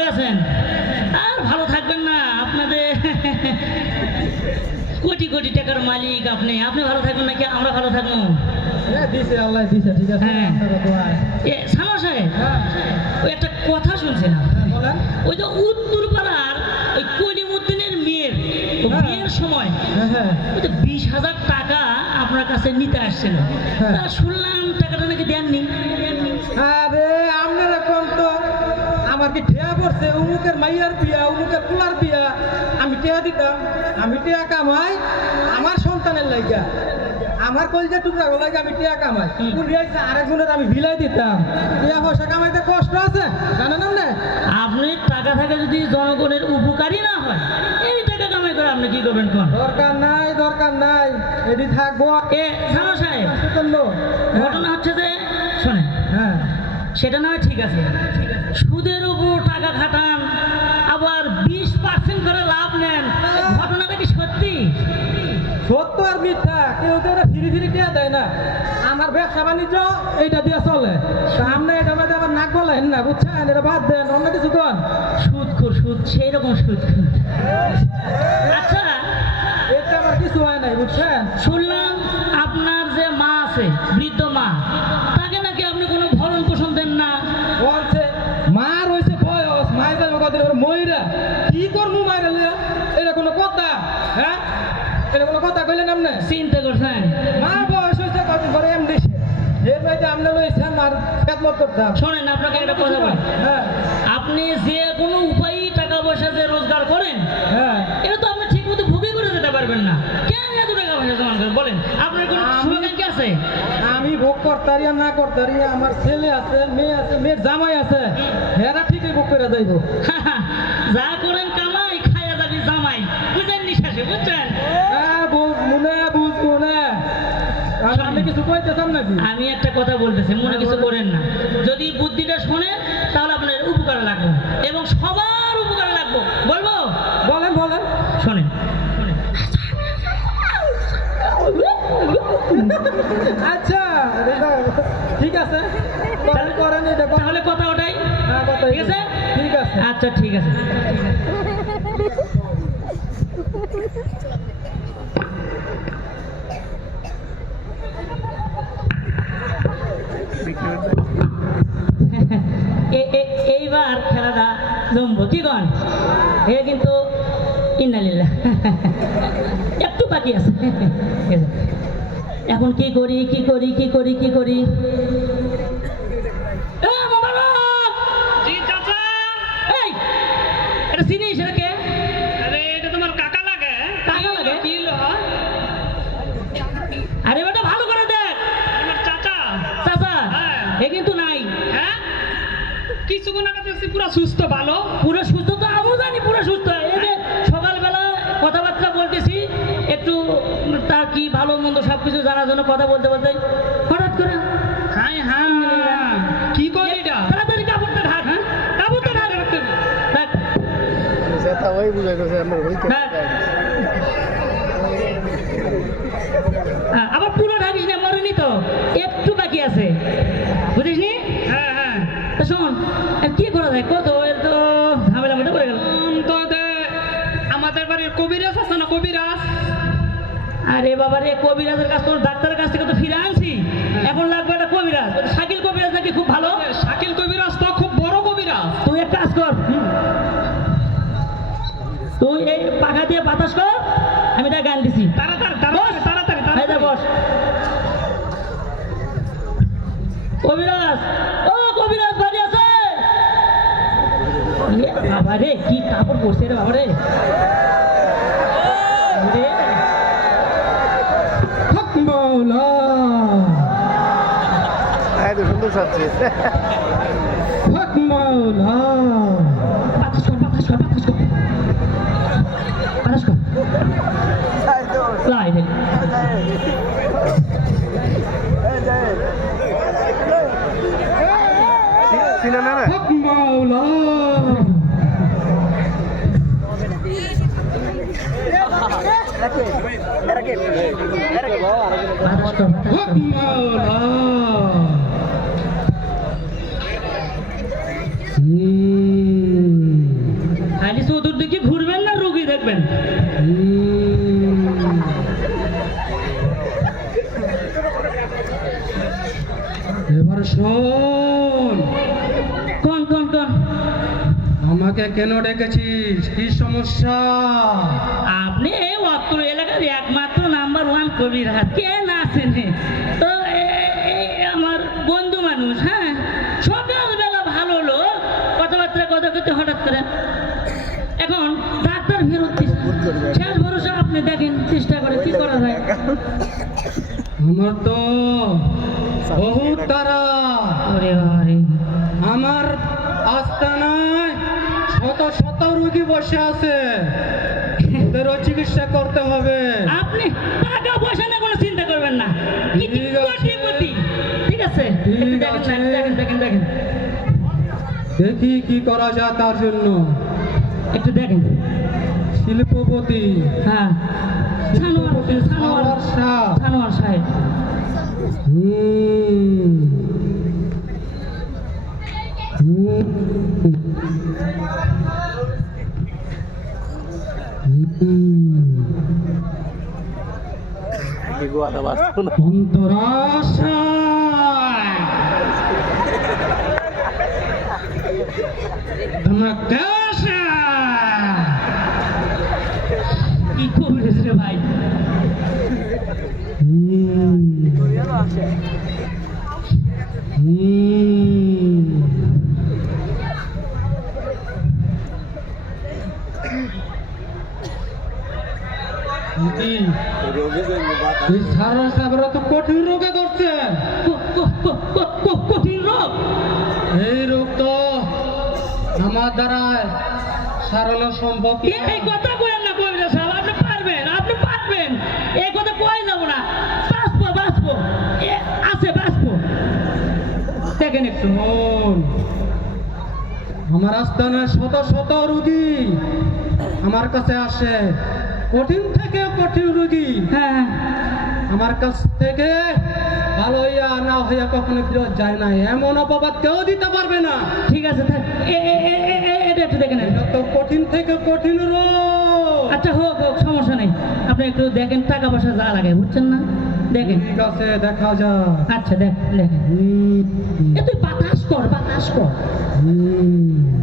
ভালো আছেন? আর ভালো থাকবেন না আপনাদের কোটি কোটি টাকার মালিক আপনি। আপনি ভালো থাকবেন নাকি আমরা ভালো থাকব? হ্যাঁ হ্যাঁ। সাহেব হ্যাঁ। ওই একটা কথা শুনছেন ওই যে উত্তর পাড়ার ওই কলিমুদ্দিনের মেয়ের। বিয়ের সময় ওই যে বিশ হাজার টাকা আপনার কাছে নিতে আসছিল। শুনলাম টাকাটা নাকি দেননি। উমুকের মাইয়ার বিয়া উমুকের কুলার বিয়া আমি টেয়া দিতাম আমি টেয়া কামাই আমার সন্তানের লাইগা। আমার কলজা টুকরা লাগে আমি টেয়া কামাই। আইসা আরেকজনের আমি বিলাই দিতাম। টেয়া পয়সা কামাইতে কষ্ট আছে জানেন না আপনি টাকা থাকে যদি জনগণের উপকারী না হয় এই টাকা কামাই করে আপনি কি করবেন কোন? দরকার নাই দরকার নাই এটি থাকব। এ সামা সাহেব। ঘটনা হচ্ছে যে শোনেন হ্যাঁ। সেটা না হয় ঠিক আছে। সুদের উপর টাকা খাটান আবার বিশ পার্সেন্ট করে লাভ নেন। ঘটনাটা কি সত্যি? সত্য আর মিথ্যা কেউ তো এটা ফিরি ফিরি টেয়া দেয় না। আমার ব্যবসা বাণিজ্য এইটা দিয়ে চলে। সামনে এটা মধ্যে আবার নাক বলেন না বুঝছেন? এটা বাদ দেন অন্য কিছু কন। সুদখোর সুদ সেই রকম সুদখোর আচ্ছা এটা আমার কিছু হয় নাই বুঝছেন? শুনলাম আপনার যে মা আছে বৃদ্ধ মা তাকে নাকি আপনি কোনো ভরণ পোষণ দেন না বলছে মা রয়েছে বয়স মায়ের যাবে কদিন পরে ময়রা কি করব মায়ের লিয়া এটা কোনো কথা হ্যাঁ এটা কোনো কথা কইলেন আপনি চিন্তা করছেন মা বয়স হয়েছে কদিন পরে এমনি এর বাইরে আপনি লইছেন আর খেদমত করতাম শোনেন আপনাকে একটা কথা বলি। হ্যাঁ। আপনি যে কোনো উপায়ে টাকা পয়সা যে রোজগার করেন হ্যাঁ। এটা তো আপনি ঠিক মতো ভুগি করে যেতে পারবেন না। কেন এত টাকা পয়সা জমা করেন? বলেন আপনার কোনো আমি- কি আছে? আমি ভোগ করতারি না করতারি আমার ছেলে আছে মেয়ে আছে মেয়ের জামাই আছে হেরা ঠিকই ভোগ করে যাইব যা করেন কামাই খায়া যাবি জামাই বুঝেন নিঃশ্বাসে বুঝছেন হ্যাঁ বুঝ মনে বুঝ মনে আর আমি কিছু কইতেছাম নাকি? আমি একটা কথা বলতেছি মনে কিছু করেন না। যদি বুদ্ধিটা শোনেন তাহলে আপনার উপকার লাগবে। এবং সবার উপকার লাগবে। বলব? বলেন বলেন। শোনেন। আচ্ছা ঠিক আছে। করেন, করেন এটা তাহলে কথা ওটাই। হ্যাঁ, কথা ঠিক আছে? ঠিক আছে। আচ্ছা ঠিক আছে এ- এ- এইবার খেলাটা জমবো কি কন এ কিন্তু ইন্নালিল্লা একটু বাকি আছে। এখন কি করি কি করি কি করি কি করি? এটা চিনিস এটা কে? আরে এটা তোমার কাকা লাগে কাকা লাগে? কি হলো আরে বেটা ভালো করে দেখ আমার চাচা চাচা হ্যাঁ। এ কিন্তু নাই হ্যাঁ কিছুক্ষণ আগে দেখছি পুরো সুস্থ ভালো। পুরো সুস্থ তো আমিও জানি পুরো সুস্থ। এই যে সকালবেলা কথাবার্তা বলতেছি একটু তা কি ভালো মন্দ সব কিছু জানার জন্য কথা বলতে বলতে হঠাৎ করে হ্যাঁ হ্যাঁ কি করে এটা? তাড়াতাড়ি কাপড়টা ঢাক হ্যাঁ? কাপড়টা ঢাক ঢাক। ওই বুঝাই গেছে আমার হইতে বাবা রে কবিরাজের কাছ তোর ডাক্তারের কাছ থেকে তো ফিরে আনছি। এখন লাগবে একটা কবিরাজ। শাকিল কবিরাজ নাকি খুব ভালো? শাকিল কবিরাজ তো খুব বড় কবিরাজ। তুই এক কাজ কর তুই এই পাখা দিয়ে বাতাস কর আমি এটা গান দিছি। তাড়াতাড়ি তাড়াতাড়ি তাড়াতাড়ি বস। কবিরাজ ও কবিরাজ বাড়ি আছে? বাবা রে কি কাপড় পরছে রে বাবা রে, হক মৌলা এই কর বাতাস কর বাতাস কর বাতাস কর লাই রে চিনে না না হক মৌলা বাতাস কর বাতাস হক কর মৌলা হুম কি চতুর্দিকে ঘুরবেন না রুগী দেখবেন হুম। এবার শোন কোন কোন কোন আমাকে কেন ডেকেছিস? কি সমস্যা? আপনি এই অত্র এলাকার একমাত্র নাম্বার ওয়ান কবির হাত। কে না আছেন তো আমার বন্ধু মানুষ হ্যাঁ? সকালবেলা ভালো লোক কথাবার্তা কথা করতে হঠাৎ করে। এখন ডাক্তার ফেরত। শেষ ভরসা আপনি দেখেন চেষ্টা করে কি করা যায়। আমার তো বহুত তারা। আমার শত রুগী বসে আছে। ওদেরও চিকিৎসা করতে হবে। আপনি টাকা পয়সা নিয়ে কোনো চিন্তা করবেন না। ঠিক আছে। দেখেন দেখেন দেখেন দেখি কি করা যায় তার জন্য। একটু দেখেন। শিল্পপতি। হ্যাঁ। সানোয়ার সাহেব। হুম। হুম। কি গোয়াটা বাঁচতো না অন্তরাশায় ধমাকাশায় কি করেছ রে ভাই হুম। হুম। কি? এই তো কঠিন রোগে কঠিন রোগ? এই রোগ তো আমার দ্বারা সারানো সম্ভব এই কথা না কবিরা সাহেব আপনি পারবেন আপনি পারবেন। এই কথা কই যাব না বাঁচবো বাঁচবো। আছে বাঁচবো। দেখেন একটু। শোন আমার আস্তানায় শত শত রুগী আমার কাছে আসে। কঠিন থেকে কঠিন রুগী। হ্যাঁ। আমার কাছ থেকে ভালো হইয়া না হইয়া কখনো ফিরত যায় না। এমন অপবাদ কেউ দিতে পারবে না। ঠিক আছে থাক। এ- এ- এ- এ- এ- এটা একটু দেখে নেন। এটা তো কঠিন থেকে কঠিন রোগ। আচ্ছা হোক হোক সমস্যা নেই। আপনি একটু দেখেন টাকা পয়সা যা লাগে বুঝছেন না? দেখেন। ঠিক আছে দেখা যাক। আচ্ছা দেখ দেখেন। তুই বাতাস কর বাতাস কর। হুম।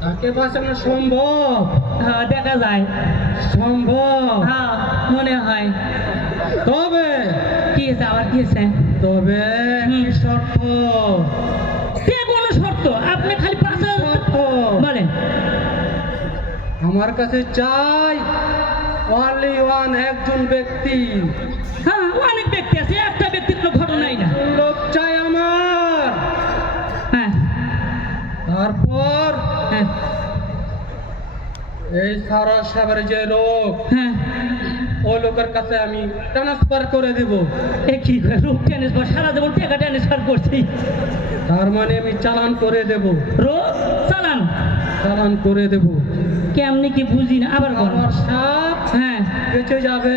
তাকে বাঁচানো সম্ভব? হ্যাঁ দেখা যায়। সম্ভব? হ্যাঁ মনে হয়। তবে? কি আবার কি তবে শর্ত? যে কোনো শর্ত? আপনি খালি পাঁচ শর্ত? বলেন। আমার কাছে চাই অনলি ওয়ান একজন ব্যক্তি। এই সারা সাহেবের যে লোক হ্যাঁ। ওই লোকের কাছে আমি ট্রান্সফার করে দেব। এ কি রোগ টেনিস সারা জীবন টাকা ট্রান্সফার করছি। তার মানে আমি চালান করে দেব। রোগ? চালান? চালান করে দেব। কেমনি কি বুঝি না আবার বল। আমার সাপ হ্যাঁ। বেঁচে যাবে।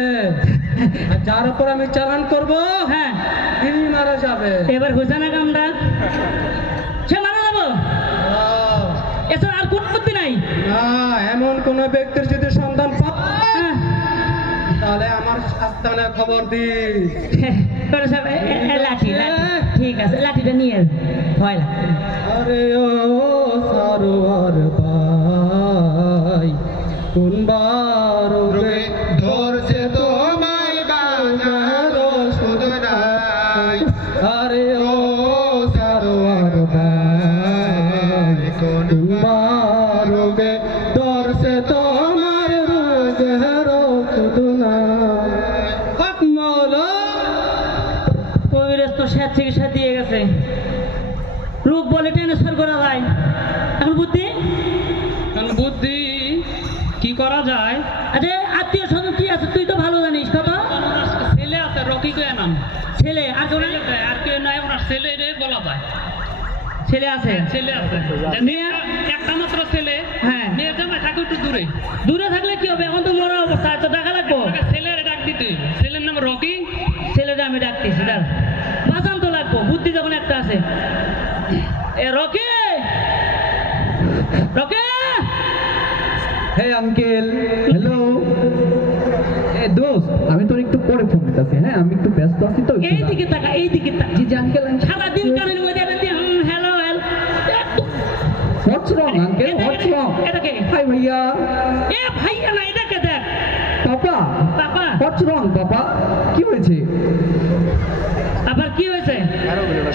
যার উপর আমি চালান করব হ্যাঁ। তিনি মারা যাবে। এবার হয়েছে না কামটা সে মারা যাব আহ, এছাড়া আর কোন বুদ্ধি নাই? না এমন কোন ব্যক্তির যদি সন্তান পায় হ্যাঁ। তাহলে আমার সাবধানে খবর এ- এ লাঠি লাঠি। ঠিক আছে লাঠিটা নিয়ে ভয় লাগে। আরে ও সারোয়ার ভাই কোন বারোগে করা যায়? আরে আত্মীয় স্বজন কি আছে? তুই তো ভালো জানিস বাবা। ছেলে আছে রকি কয়ে নাম। ছেলে আর আর কেউ নাই ওনার ছেলে রে বলা যায়। ছেলে আছে? ছেলে আছে। মেয়ে একটা মাত্র ছেলে। হ্যাঁ। মেয়ে জামাই থাকে একটু দূরে। দূরে থাকলে কি হবে? এখন তো মরা অবস্থা তো দেখা লাগবো। আমি একটু ব্যস্ত আছি তো এই দিকে তাকা এই দিকে তাকা। জি সারাদিন কানের মধ্যে hello hello what's wrong uncle what's wrong এটাকে হাই ভাইয়া। এ ভাইয়া না এটাকে দেখ। Papa. Papa. What's wrong papa? কি হয়েছে? আবার কি হয়েছে?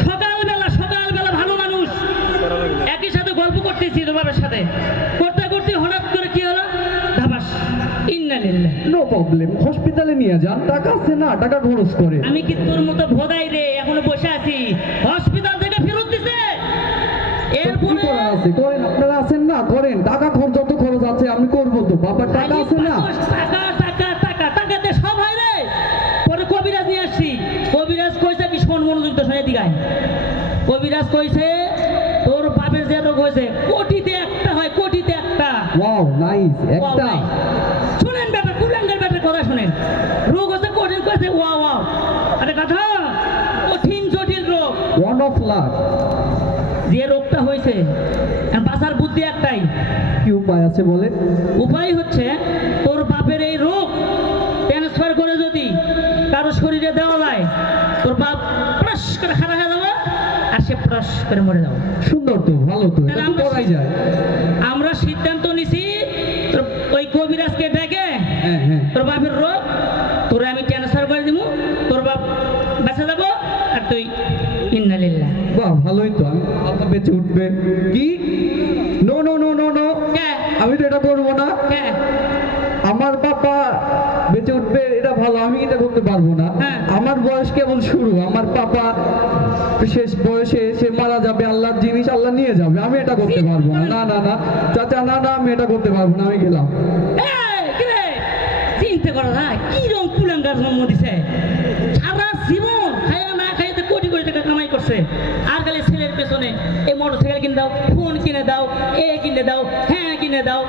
সকালবেলা সকালবেলা ভালো মানুষ। একই সাথে গল্প করতেছি তোমার সাথে। প্রবলেম হসপিটালে নিয়ে যান টাকা আছে না টাকা খরচ করে। আমি কি তোর মতো ভোদাই রে? এখনও বসে আছি। হসপিটাল থেকে ফেরত দিছে। এরপরে আছে? করেন আপনারা আছেন না? করেন টাকা খরচ যত খরচ আছে আমি করব তো। বাবার টাকা আছে না পাগস, টাকা টাকা টাকা টাকাতে সব হয় রে পরে কবিরাজ নিয়ে আসছি কবিরাজ কইছে কি শোন মনোযোগ তো শুনে দিগায় কবিরাজ কইছে তোর বাপের যে রোগ হয়েছে কোটিতে একটা হয় কোটিতে একটা ওয়াও নাইস Wow, একটা nice. শুনেন ব্যাপার কুলাঙ্গের ব্যাপারে কথা শুনেন রোগ হচ্ছে কঠিন কইছে ওয়া ওয়া আরে কথা কঠিন জটিল রোগ ওয়ান অফ লাখ যে রোগটা হয়েছে বাঁচার বুদ্ধি একটাই কি উপায় আছে বলে উপায় হচ্ছে তোর বাপের এই রোগ ট্রান্সফার করে যদি কারও শরীরে দেওয়া যায় তোর বাপ প্রশ করে খারাপ হয়ে যাবে আর সে প্রশ করে মরে যাবে। সুন্দর তো ভালো তো করাই যায়। আমরা সিদ্ধান্ত নিছি তোর ওই কবিরাজকে ডেকে হ্যাঁ হ্যাঁ তোর বাপের রোগ তোরে আমি ট্রান্সফার করে দিব তোর বাপ বেঁচে যাব আর তুই ইন্নালিল্লাহ বাহ ভালোই তো আমি আল্লাহ বেঁচে উঠবে কি no no no no no কে আমি তো এটা করব না কে আমার বাবা বেঁচে উঠবে এটা ভালো আমি এটা করতে পারব না। হ্যাঁ। আমার বয়স কেবল শুরু আমার পাপা শেষ বয়সে সে মারা যাবে আল্লাহর জিনিস আল্লাহ নিয়ে যাবে আমি এটা করতে পারব না। না না না চাচা না না আমি এটা করতে পারব না আমি গেলাম? চিন্তা করা যায় কি রকম কুলাঙ্গার জন্ম দিছে? সারা জীবন না খাইতে কোটি কোটি টাকা কামাই করছে। আর খালি ছেলের পেছনে এই মোটর সাইকেল কিনে দাও ফোন কিনে দাও এ কিনে দাও হ্যাঁ কিনে দাও।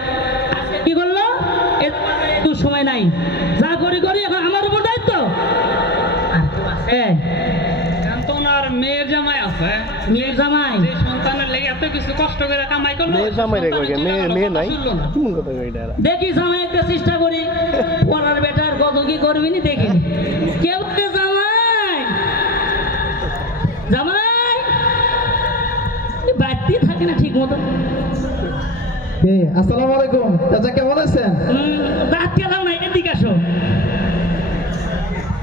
কি করল? দু সময় নাই যা করি করি এখন আমার উপর দায়িত্ব আর তো আছে, এখন তো ওনার জামাই আছে মেয়ের জামাই। যে সন্তানের লেগে এত কিছু কষ্ট করে কামাই করল মেয়ের জামাই রে কই মেয়ে মেয়ে নাই? শুনলো না। কেমন কথা কই এটা? দেখি জামাই একটা চেষ্টা করি। পড়ার বেটার কত কি করবি নি দেখি। কেউ কে জামাই? জামাই? বাড়তি থাকে না ঠিক মতো আসসালামু আলাইকুম। চাচা কেমন আছেন? দাঁত গেলাম না এদিকে আসো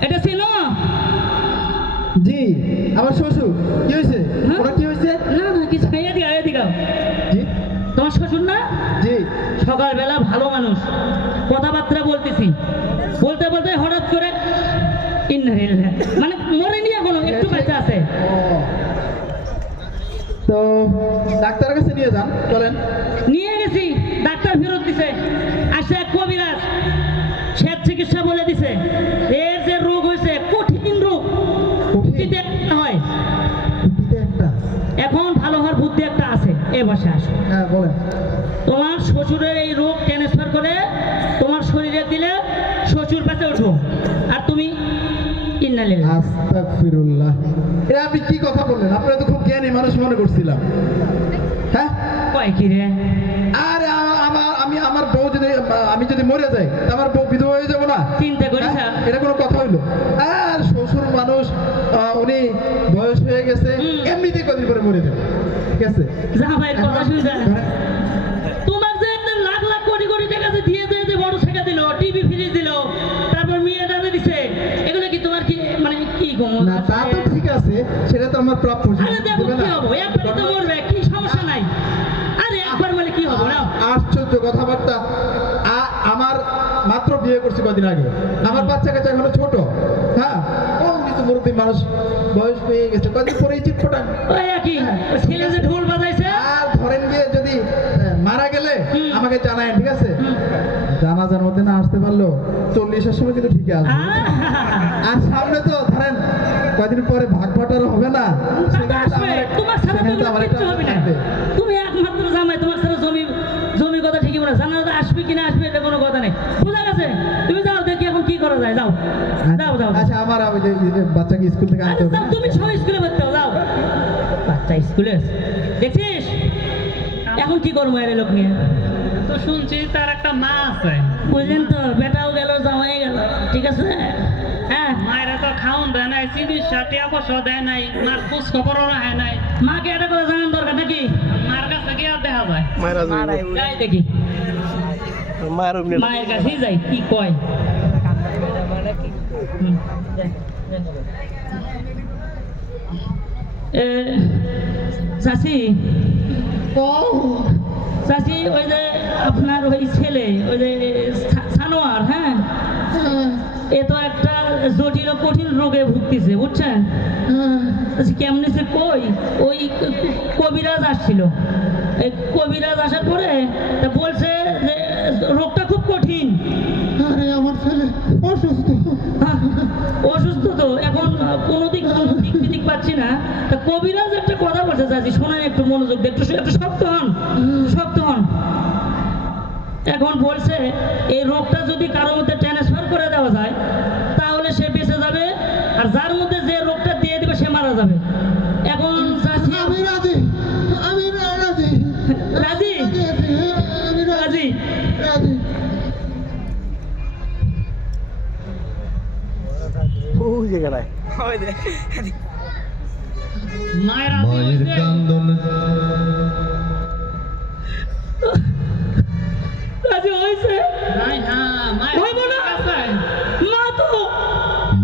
এটা ছিল জি আমার শ্বশুর কি হয়েছে? হ্যাঁ? ওরা কি হয়েছে? না না কিছু নেই এদিকে এদিকে। জি। তোমার শ্বশুর না? জি। সকালবেলা ভালো মানুষ। কথাবার্তা বলতেছি। বলতে বলতে হঠাৎ করে। মানে মরেনি এখনও একটু বেঁচে আছে। তো ডাক্তারের কাছে নিয়ে যান চলেন। আস্তাগফিরুল্লাহ। এ আপনি কি কথা বললেন? আপনারা তো খুব জ্ঞানী মানুষ মনে করছিলাম। হ্যাঁ? কয় কি রে? আরে আমার আমি আমার বউ যদি আমি যদি মরে যাই তা আমার বউ বিধবা হয়ে যাব না? চিন্তা করিস হ্যাঁ? না। এটা কোনো কথা হইল? আর শ্বশুর মানুষ আহ, উনি বয়স হয়ে গেছে। এমনিতেই কদিন পরে মরে যাবে। ঠিক আছে? জামাইয়ের কথা এখন- কথাবার্তা আমার মাত্র বিয়ে করছি কদিন আগে। আমার বাচ্চা কাচ্চা এখনও ছোট। হ্যাঁ? কোন কিছু মুরব্বী মানুষ বয়স হয়ে গেছে কদিন পরেই চিটপটান ওই ছেলে যে ঢোল বাজাইছে? আর ধরেন গিয়ে যদি মারা গেলে আমাকে জানায় ঠিক আছে? জানাজার মধ্যে না আসতে পারল চল্লিশের সময় কিন্তু ঠিক আছে আর সামনে তো ধরেন কদিন পরে ভাগ বাটারও হবে না। তোমার আমার একটা হবে না থাকবে। তুমি একমাত্র জামাই তোমার ছাড়া জমি জমি কথা ঠিকই বলে জানাজা আসবে কিনা আসবে এটা কোনো কথা নেই বুঝা গেছে তুমি যাও দেখি এখন কি করা যাও আচ্ছা আমার ওই যে- এই যে বাচ্চাকে স্কুল থেকে আনতে হবে। তুমি সবাই স্কুলে ভর্তি হও যাও স্কুলে দেখছিস? এখন কি করব এর লোক নিয়ে? তো শুনছি তার একটা মা আছে। বুঝলেন তো বেটাও গেল জামাই গেল। ঠিক আছে? হ্যাঁ। মায়েরা তো খাওন দেয় নাই চিকিৎসা টিয়া পয়সা দেয় নাই মার খোঁজ খবরও রাখে নাই। মাকে এটা করে জানার দরকার নাকি? মার কাছে গিয়ে দেখা যায়। মায়েরা দেখি। মায়ের কাছেই যাই কি কয়? চাচি চাচি ওই যে আপনার ওই ছেলে ওই যে সানোয়ার হ্যাঁ এ তো একটা জটিল কঠিন রোগে ভুগতেছে বুঝছেন আচ্ছা, কেমনে সে কই ওই কবিরাজ আসছিল কবিরাজ আসার পরে বলছে যে রোগটা খুব কঠিন আরে আমার ছেলে অসুস্থ হ্যাঁ, অসুস্থ তো, এখন কোনো দিক দিক দিক পাচ্ছি না। তা কবিরাজ একটা কথা বলছে চাচ্ছি শোনেন একটু মনোযোগ একটু একটু শক্ত হন শক্ত হন। এখন বলছে, এই রোগটা যদি কারোর মধ্যে ট্রান্সফার করে দেওয়া যায়, তাহলে সে বেঁচে যাবে, আর যার মধ্যে যে রোগটা দিয়ে দেবে, সে মারা যাবে। জায়গায় মায়েরা কান্দন। হ্যাঁ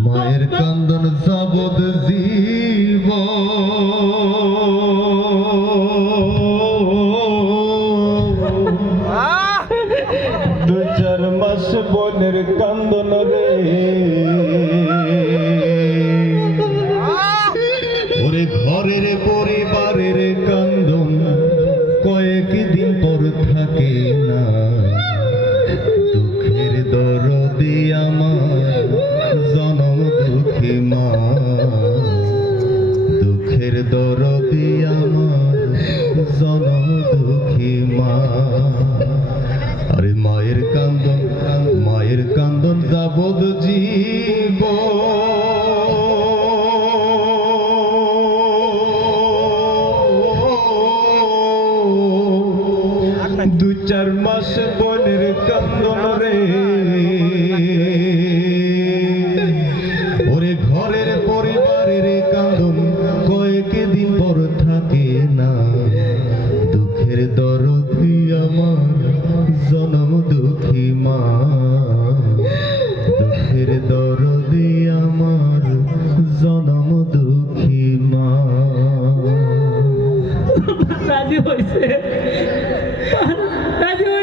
মায়ের কান্দন যাবদ জীব। দু চার মাস বোনের কান্দন রে। চার মাস বোনের কান্দন রে। ওরে ঘরের পরিবারের কান্দন কয়েক দিন পর থাকে না। দুঃখের দরদি আমার জনম দুঃখী মা। দুঃখের দরদি আমার জনম দুঃখী মা। রাজি হয়েছে রাজি হয়েছে